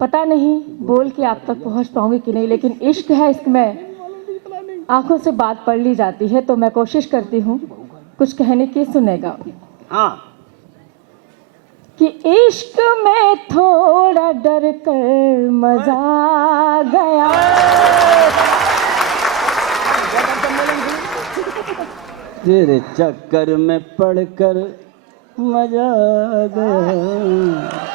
पता नहीं बोल के आप तक पहुंच पाऊंगी कि नहीं, लेकिन इश्क है, इश्क में आंखों से बात पढ़ ली जाती है, तो मैं कोशिश करती हूँ कुछ कहने की। सुनेगा हाँ कि इश्क में थोड़ा डर कर मजा आ गया, तेरे चक्कर में पड़कर मजा आ गया।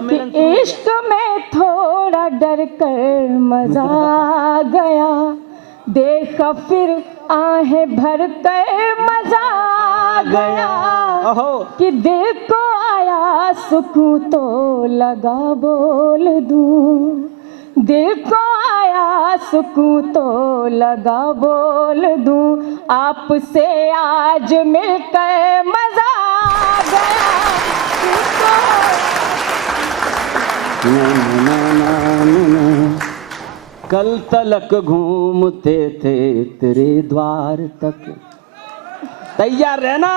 कि इश्क में थोड़ा डर कर मजा आ गया, देखा फिर आहें भर कर मजा आ गया, कि दिल को आया सुकून तो लगा बोल दूं, दिल को आया सुकून तो लगा बोल दूं, आपसे आज मिलकर मजा आ गया। कल तलक घूमते थे तेरे द्वार तक, तैयार रहना।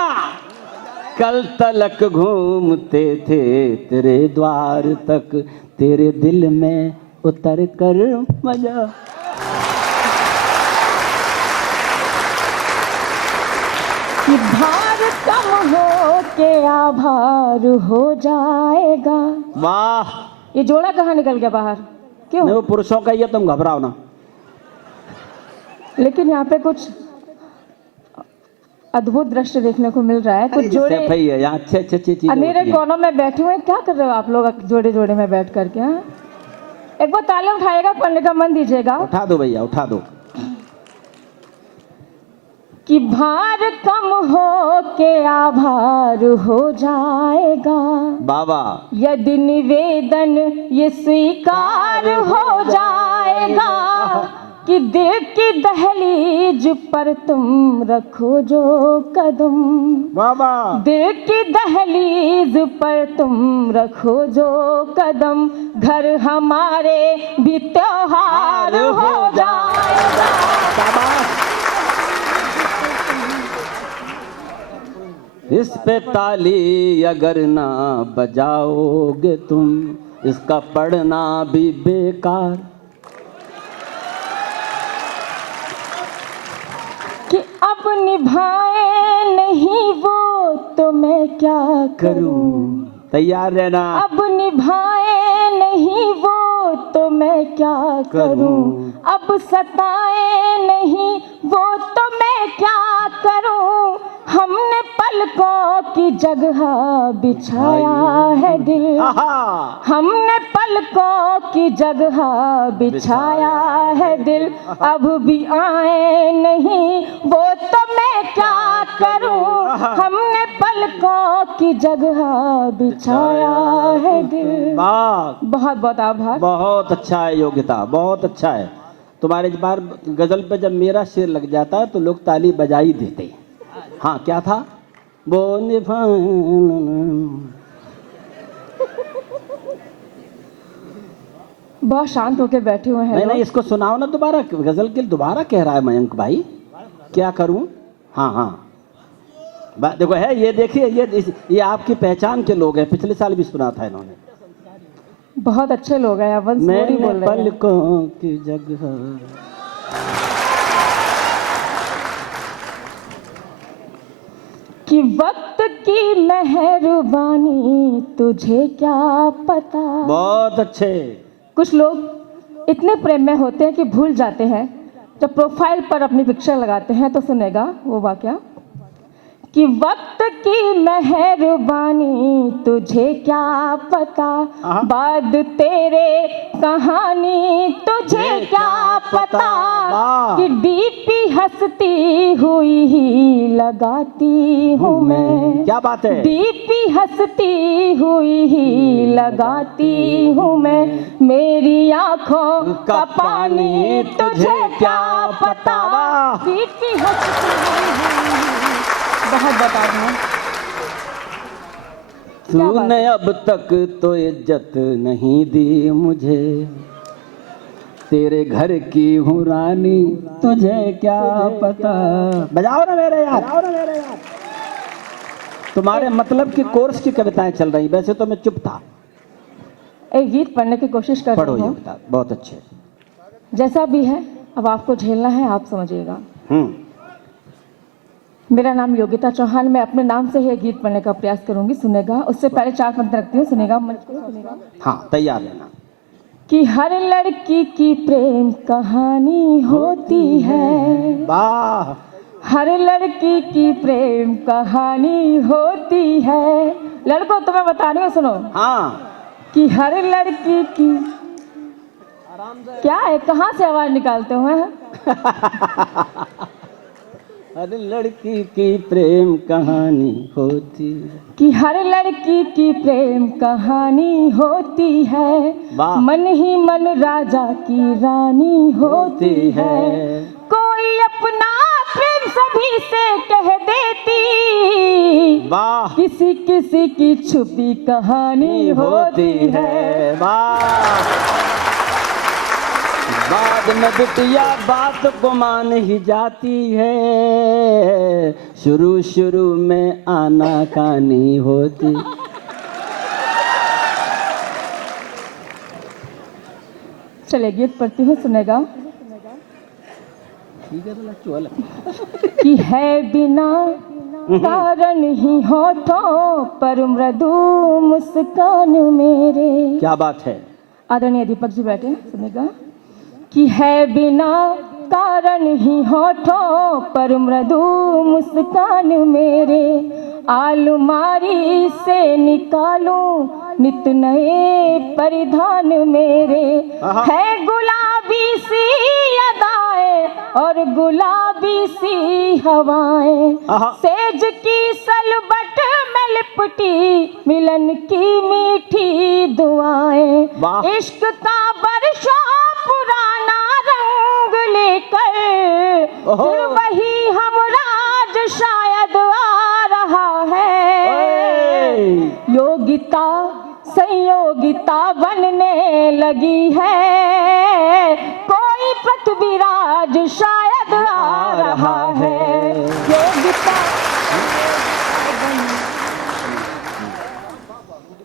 कल तलक घूमते थे तेरे द्वार तक, तेरे दिल में उतर कर मजा। कि भार कम हो के आभार हो जाएगा। वाह, ये जोड़ा कहाँ निकल गया बाहर? क्यों? नहीं, वो पुरुषों का ही है, तुम घबराओ ना। लेकिन यहाँ पे कुछ अद्भुत दृश्य देखने को मिल रहा है। कुछ जोड़े यहाँ अच्छे चीजें अंधेरे कोनों में बैठे हुए, क्या कर रहे हो आप लोग जोड़े जोड़े में बैठ करके? हाँ, एक बार ताली उठाएगा, पढ़ने का मन दीजिएगा। उठा दो भैया, उठा दो। कि भार कम हो के आभार हो जाएगा बाबा, यदि निवेदन ये स्वीकार हो जाएगा, कि दिल की दहलीज पर तुम रखो जो कदम, बाबा, दिल की दहलीज पर तुम रखो जो कदम, घर हमारे भी त्योहार हो जाएगा। इस पे ताली अगर ना बजाओगे तुम, इसका पढ़ना भी बेकार। कि अब निभाए नहीं वो तो मैं क्या करूं, तैयार रहना। अब निभाए नहीं वो तो मैं क्या करूं, अब सताए नहीं वो तो मैं क्या करूं, हमने पलकों की जगह बिछाया है दिल, हमने पलकों की जगह बिछाया है दिल, अब भी आए नहीं वो तो मैं क्या करूं, हमने पलकों की जगह बिछाया है दिल। बहुत बहुत आभार। बहुत अच्छा है योग्यता, बहुत अच्छा है। तुम्हारे इस बार गजल पे जब मेरा शेर लग जाता है तो लोग ताली बजा ही देते हैं। हाँ, क्या था वो? बहुत शांत होके बैठे हुए हैं। नहीं, इसको सुनाओ ना दोबारा, गजल के दोबारा कह रहा है मयंक भाई, क्या करूं? हाँ हाँ, देखो है ये, देखिए ये आपकी पहचान के लोग हैं, पिछले साल भी सुना था इन्होंने। बहुत अच्छे लोग हैं। वंस मोर ही बोल रहे हैं। पलकों की जगह। कि वक्त की मेहरबानी तुझे क्या पता। बहुत अच्छे। कुछ लोग इतने प्रेम में होते हैं कि भूल जाते हैं, जब प्रोफाइल पर अपनी पिक्चर लगाते हैं तो सुनेगा वो वाकया। कि वक्त की मेहरबानी तुझे क्या पता, बाद तेरे कहानी तुझे क्या पता, कि डीपी हंसती हुई ही लगाती हूँ मैं। क्या बात है? डीपी हंसती हुई ही लगाती हूँ मैं, मेरी आंखों का पानी तुझे क्या पता, डीपी हंसती हुई। बहुत बता दूँ। तूने अब तक तो इज्जत नहीं दी मुझे, तेरे घर की हूँ रानी तुझे क्या पता। बजाओ ना मेरे यार। तुम्हारे मतलब की कोर्स की कविताएं चल रही, वैसे तो मैं चुप था। एक गीत पढ़ने की कोशिश कर पढ़ो रही ये हूँ। बता, बहुत अच्छे। जैसा भी है अब आपको झेलना है, आप समझिएगा। मेरा नाम योगिता चौहान, मैं अपने नाम से ही गीत पढ़ने का प्रयास करूंगी, सुनेगा। उससे पहले 4 पंक्ति रखती हूँ, सुनेगा, मंच को सुनेगा। हाँ, तैयार रहना। कि हर लड़की की प्रेम कहानी होती है, वाह, हर लड़की की प्रेम कहानी होती है। लड़कों तुम्हें बता रही हूँ, सुनो। हाँ, कि हर लड़की की क्या है, कहाँ से आवाज निकालते हो हैं? हर लड़की की प्रेम कहानी होती है। कि हर लड़की की प्रेम कहानी होती है, वाह। मन ही मन राजा की रानी होती है। कोई अपना प्रेम सभी से कह देती, वाह, किसी किसी की छुपी कहानी होती है। वाह। बाद में बिटिया बात को मान ही जाती है, शुरू शुरू में आना कानी होती। चलिए गीत पढ़ती हूँ, सुनेगा। ठीक है, चल। कि है बिना कारण ही होठों पर मृदु मुस्कान मेरे। क्या बात है। आदरणीय दीपक जी बैठे हैं, सुनेगा। कि है बिना कारण ही होठों पर मृदु मुस्कान मेरे, आलमारी से निकालूं नित नए परिधान मेरे। है गुलाबी सी अदाएं और गुलाबी सी हवाएं, सेज की सलबट में लिपटी मिलन की मीठी दुआएं। इश्क का बरसों पुराना रंग लेकर फिर वही हमराज शायद आ रहा है। योगिता संयोगिता बनने लगी है, कोई पृथ्वीराज शायद आ रहा है। योगिता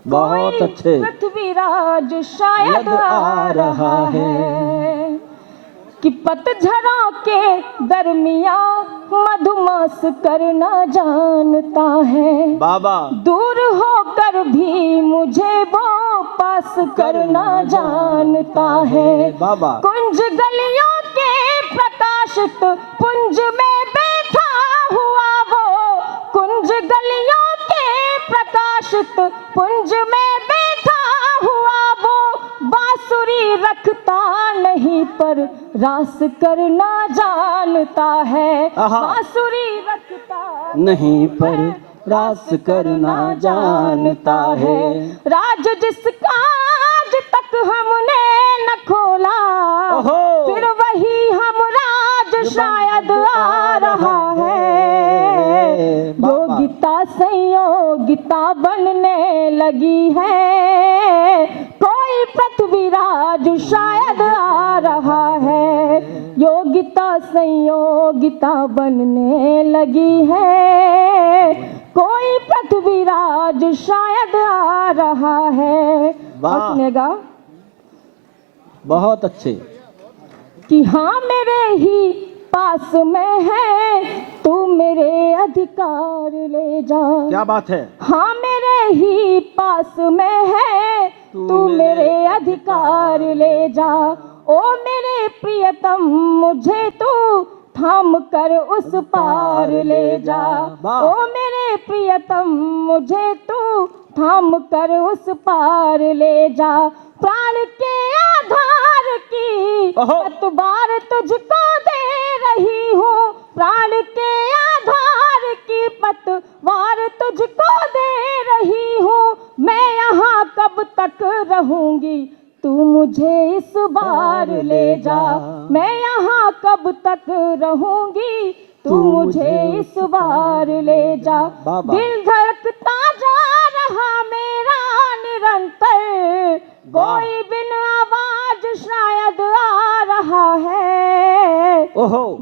बहुत अच्छे। पृथ्वीराज शायद आ रहा है। कि पतझड़ों के दरमिया मधुमास करना जानता है, बाबा। दूर होकर भी मुझे वो पास करना जानता है। बाबा। कुंज गलियों के प्रकाशित पुंज में बैठा हुआ वो, कुंज गलियों के प्रकाशित पुंज में बैठा हुआ वो, बांसुरी रखता नहीं पर रास करना जानता है। बांसुरी रखता नहीं पर रास करना जानता है। राज जिसका आज तक हमने न खोला, फिर वही हम राज शायद आ रहा है। योगिता संयोगिता बनने लगी है, कोई पृथ्वीराज शायद आ रहा है। योगिता संयोगिता बनने लगी है, कोई पृथ्वीराज शायद आ रहा है। और सुनेगा। बहुत अच्छे। कि हाँ मेरे ही पास में है, तू मेरे अधिकार ले जा। क्या बात है। हाँ मेरे ही पास में है, तू मेरे अधिकार ले जा। ओ मेरे प्रियतम मुझे तू थाम कर उस पार ले जा। ओ मेरे प्रियतम मुझे तू थाम कर उस पार ले जा। प्राण के आधार की पतवार तुझको दे रही हूँ, प्राण के आधार की पतवार तुझको दे रही हूँ। मैं यहाँ कब तक रहूंगी, तू मुझे इस बार ले जा। मैं यहाँ कब तक रहूंगी, तू मुझे इस बार ले जा। दिल धड़कता जा रहा मेरा निरंतर, कोई बिन आवाज शायद आ रहा है।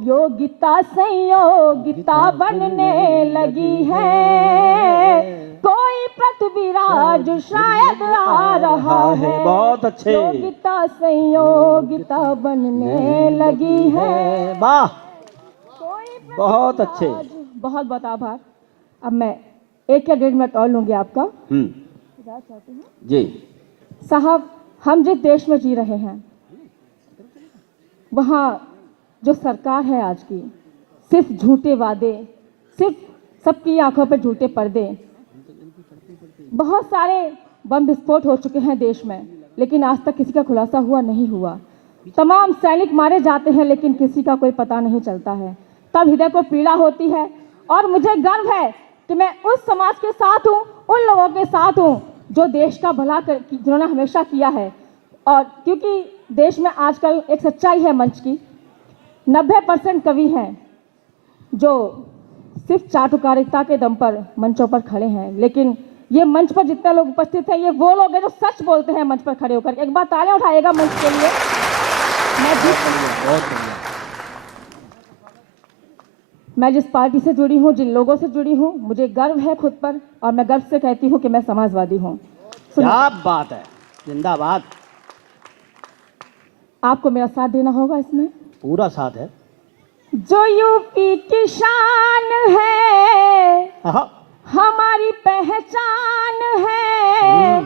योगिता संयोगिता बनने लगी है, कोई संत विराज शायद आ रहा है। बहुत अच्छे। योगिता संयोगिता बनने लगी है। वाह, बहुत अच्छे। बहुत बहुत आभार। अब मैं 1 या 1.5 मिनट और लूंगी आपका। जी साहब, हम जिस देश में जी रहे हैं वहाँ जो सरकार है आज की, सिर्फ झूठे वादे, सिर्फ सबकी आंखों पर झूठे पर्दे। बहुत सारे बम विस्फोट हो चुके हैं देश में, लेकिन आज तक किसी का खुलासा नहीं हुआ। तमाम सैनिक मारे जाते हैं लेकिन किसी का कोई पता नहीं चलता है। तब हृदय को पीड़ा होती है और मुझे गर्व है कि मैं उस समाज के साथ हूँ, उन लोगों के साथ हूँ जो देश का भला जिन्होंने हमेशा किया है। और क्योंकि देश में आजकल एक सच्चाई है मंच की, 90% कवि हैं जो सिर्फ चाटुकारिता के दम पर मंचों पर खड़े हैं, लेकिन ये मंच पर जितने लोग उपस्थित हैं ये वो लोग हैं जो सच बोलते हैं मंच पर खड़े होकर। एक बार तालियां उठाइएगा मंच के लिए। मैं जिस पार्टी से जुड़ी हूँ, जिन लोगों से जुड़ी हूँ, मुझे गर्व है खुद पर और मैं गर्व से कहती हूँ कि मैं समाजवादी हूँ। क्या बात है, जिंदाबाद। आपको मेरा साथ देना होगा इसमें। पूरा साथ है। जो यूपी की शान है हमारी पहचान है।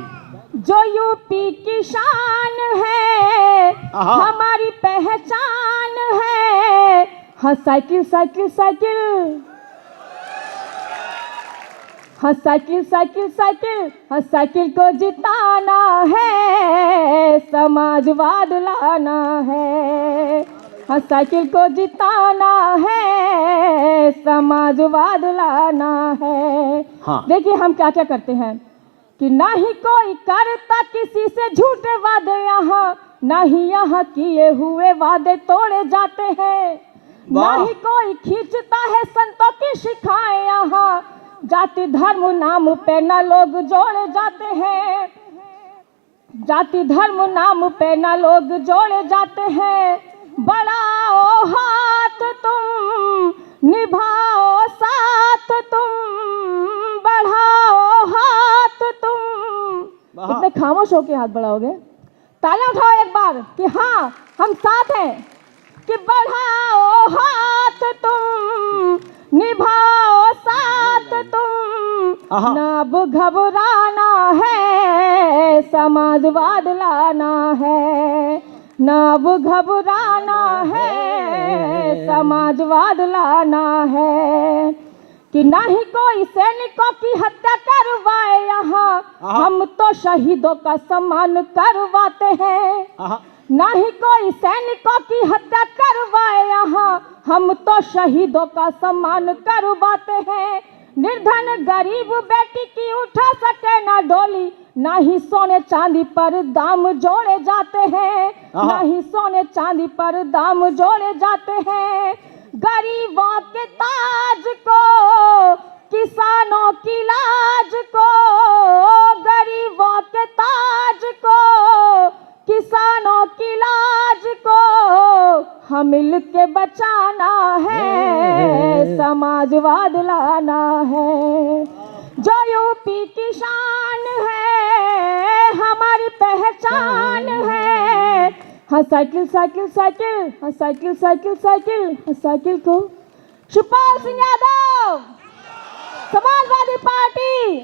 जो यूपी की शान है हमारी पहचान है। हाँ साइकिल साइकिल साइकिल, हाँ साइकिल साइकिल साइकिल, हाँ साइकिल को जिताना है, समाजवाद लाना है। हाँ साइकिल को जिताना है, समाजवाद लाना है। हाँ। देखिए हम क्या क्या करते हैं कि ना ही कोई करता किसी से झूठे वादे, यहाँ ना ही यहाँ किए हुए वादे तोड़े जाते हैं। ना ही कोई खींचता है संतों की शिखाएं, यहाँ जाति धर्म नाम पे ना लोग जोड़े जाते हैं। जाति धर्म नाम पे ना लोग जोड़े जाते हैं। बढ़ाओ हाथ तुम, निभाओ साथ तुम, बढ़ाओ हाथ तुम। इतने खामोश होके हाथ बढ़ाओगे? तालियां उठाओ एक बार कि हाँ हम साथ हैं। कि बढ़ाओ हाथ तुम, निभाओ साथ तुम, ना अब घबराना है, समाजवाद लाना है। ना अब घबराना है, समाजवाद लाना है। कि ना ही कोई सैनिकों की हत्या करवाए, यहाँ हम तो शहीदों का सम्मान करवाते हैं। ना ही कोई सैनिकों की हत्या करवाए, यहाँ हम तो शहीदों का सम्मान करवाते हैं। निर्धन गरीब बेटी की उठा सके ना डोली, ना ही सोने चांदी पर दाम जोड़े जाते हैं। ना ही सोने चांदी पर दाम जोड़े जाते हैं। गरीबों के ताज को, किसानों की लाज को, गरीबों के ताज को, किसानों की लाज को हम मिल के बचाना है, समाजवाद लाना है। जो यूपी की शान है हमारी पहचान है। हाँ साइकिल साइकिल साइकिल, हाँ साइकिल साइकिल साइकिल, हाँ साइकिल को। शिवपाल सिंह यादव, समाजवादी पार्टी।